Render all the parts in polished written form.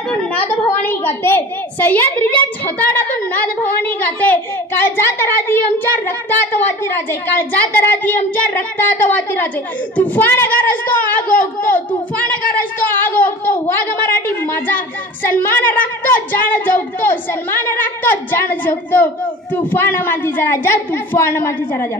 नाद भवानी गाते सह्याद्रीच्या छताडातून नाद भवानी गाते काळजात राधी आमच्या रक्तात वाती राजे काळजात राधी आमच्या रक्तात वाती राजे तुफान गरजतो आग ओगतो तुफान गरजतो आग ओगतो वाघ मराठी माझा सन्मान राखतो जाण जोगतो सन्मान राखतो जाण जोगतो तुफान मातीचा राजा तुफान मातीचा राजा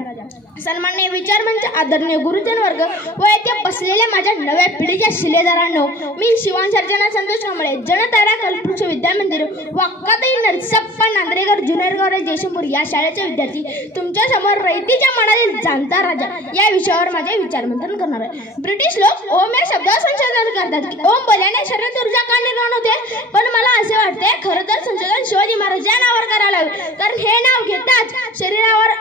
सन्माननीय विचार मंच आदरणीय गुरुजन वर्ग व येथे बसलेल्या माझ्या नव्या पिढीच्या शिलेदारांनो मी शिवान सर्जना संतोष कांबळे जनतारा कल्पवृक्ष विद्यामंदिर वाक्काताई नरसप्पा नांद्रेकर ज्युनियर कॉलेज जयसिंगपूर या शाळेचे विद्यार्थी तुमच्या समोर रयतीच्या मनातील जाणता राजा या विषयावर माझे विचार मंथन करणार आहे। ब्रिटिश लोक ओम या शब्दावर संशोधन करतात की ओम बोलल्याने शरीरात ऊर्जा का निर्माण होते, पण मला असे वाटते खरं तर संशोधन शिवाजी महाराज या नावावर करायला हवे, कारण हे नाव घेताच शरीरावर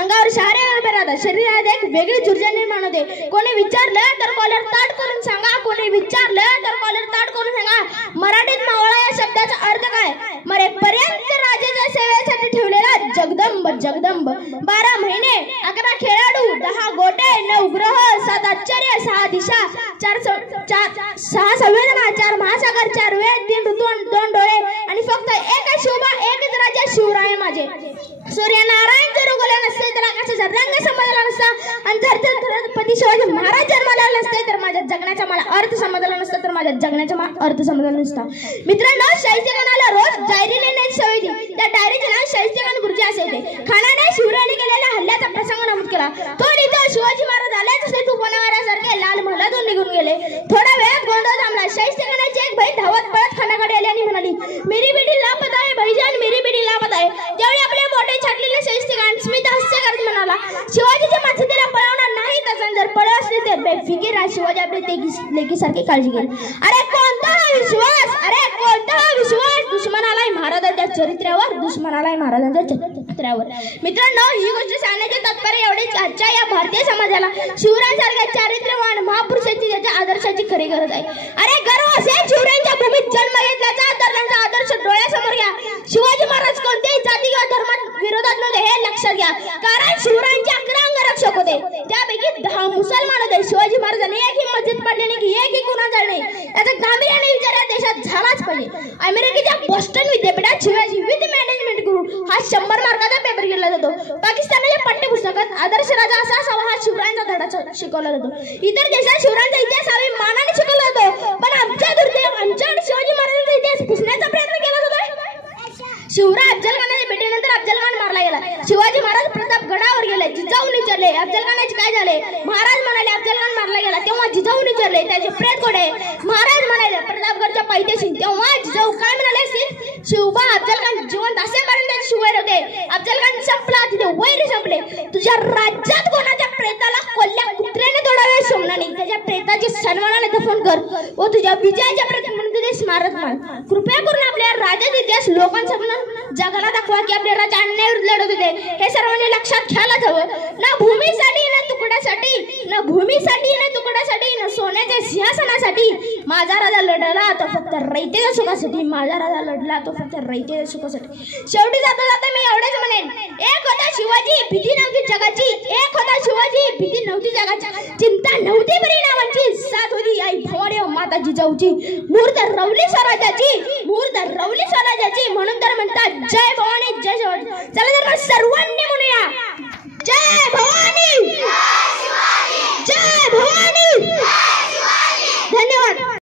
अंगावर शहारे उभे राहतात, शरीरात एक वेगळीच ऊर्जा निर्माण होते। कोणी विचारलं तर कॉलर ताट करून सांगा, कोणी विचारलं तर कॉलर ताट करून सांगा मराठीत मावळा या शब्दाचा अर्थ काय। मरेपर्यंत राजाच्या सेवेसाठी ठेवलेला जगदंब जगदंब 12 महिने 11 खेळाडू 10 गोटे 9 ग्रह 7 आश्चर्य 6 दिशा 6 संवेदना 4 महासागर 4 वेद 3 ऋतू 2 डोळे आणि फक्त एकच शोभा एकच राजा शिवराय माझे। सूर्यनारायण जर उगवले नसते तर आकाशाचा रंग समजला नसता आणि जर छत्रपती शिवाजी महाराज जन्माला नसते तर माझ्या जगण्याचा मला अर्थ समजला नसता तर माझ्या जगण्याचा मला अर्थ समजला नसता। मित्रांनो शाहिस्तेखानाला रोज डायरी लिहिण्याची सवय होती, त्या डायरीचे नाव शाहिस्तेखान गुरुजी असे होते। खानाने शिवरायांनी केलेल्या हल्ल्याचा प्रसंग नमूद केला, तो लिहितो शिवाजी महाराज आल्याच असे तू बनवाऱ्यासारखे लाल महलातून निघून गेले। थोड्या वेळात गोंधळ थांबला, शाहिस्तेखानाची एक बहीण धावत पळत खानाकडे आली आणि म्हणाली मेरी बेटी लापता है भाईजान मेरी बेटी लापता है। त्यावेळी आपले मोठे छाटलेले शाहिस्तेखान स्मित हास्य करत म्हणाला शिवाजीच्या माणसाला पळवणार नाही, तसं जर पळव असले तर बेफिकीर शिवाजी आपले लेकीसारखी काळजी घेईल। अरे कोणता विश्वास, अरे कोणता विश्वास दुश्मनालाही महाराजांच्या चरित्र्यावर दुश्मनालाही महाराजांच्या चरित्र्यावर। मित्रांनो ही गोष्ट सांगण्याचे तात्पर्य एवढेच आजच्या या भारतीय समाजाला शिवरायांसारख्या चारित्र्यवान महापुरुषाची त्याच्या आदर्शाची खरी गरज आहे। अरे गर्व असेल शिवरायांच्या भूमीत जन्म घेतल्याचा तर त्यांचा आदर्श डोळ्यासमोर घ्या। शिवाजी महाराज कोणत्याही जाती किंवा धर्मात विरोधात नव्हते हे लक्षात घ्या, कारण शिवरायांचे 11 अंगरक्षक होते, त्यापैकी 10 मुसलमान होते। शिवाजी महाराजांनी एकही मस्जिद पाडली नाही की एकही गुन्हा झाला नाही, याचा गांभीर्याने विचार या देशात झालाच पाहिजे। अमेरिकेच्या बोस्टन विद्यापीठात शिवाजी विथ मॅनेजमेंट गुरु हा 100 मार्काचा पेपर घेतला जातो। पाकिस्तानाच्या पाठ्यपुस्तकात आदर्श राजा असा असावा हा शिवरायांचा धडा शिकवला जातो। इतर देशात शिवरायांचा इतिहास अभिमानाने शिकवला जातो, पण आमच्या दुर्दैव आमच्याकडे शिवाजी महाराजांचा इतिहास पुसण्याचा प्रयत्न केला जातो। शिवराय अफजलखानाच्या भेटीनंतर अफजलखान मारला गेला, शिवाजी महाराज प्रतापगडावर गेले, जिजाऊ विचारले अफजलखानाचे काय झाले, महाराज म्हणाले अफजलखान मारला गेला, तेव्हा जिजाऊ विचारले त्याचे प्रेत कोठे, महाराज म्हणाले प्रतापगडच्या पायथ्याशी, तेव्हा जिजाऊ काय म्हणाले असतील शिवबा अफजलखान जिवंत असेपर्यंत त्याचे शिवैर होते, अफजलखान संपला तिथे वैर संपले, तुझ्या राज्यात कोणाच्या प्रेताला कोल्ह्या कुत्र्याने थोडा वेळ सोडला नाही, त्याच्या प्रेताचे सन्मानाने दफन कर व तुझ्या विजयाच्या प्रति म्हणून तुझे स्मारक मान। कृपया करून आपल्या राज्याचा इतिहास लोकांसमोर जगाला दाखवा की आपले राजा अन्यायाविरुद्ध लढत होते, हे सर्वांनी लक्षात घ्यायलाच हवं। ना भूमीसाठी ना तुकड्यासाठी, ना भूमीसाठी ना तुकड्यासाठी, ना सोन्याच्या सिंहासनासाठी माझा राजा लढला तो फक्त रयतेच्या सुखासाठी, माझा राजा लढला तो फक्त रयतेच्या सुखासाठी। शेवटी जाता जाता मी एवढेच म्हणेन, एक होता शिवाजी भीती नव्हती जगाची, एक होता शिवाजी भीती नव्हती जगाची, चिंता नव्हती परिणामांची, साथ होती आई भवानी व माता जिजाऊची, मूर्त रवली स्वराज्याची, मूर्त रवली स्वराज्याची, म्हणून तर म्हणतात जय भवानी जय शिवाजी। चला तर सर्वांनी म्हणूया जय भवानी जय भवानी।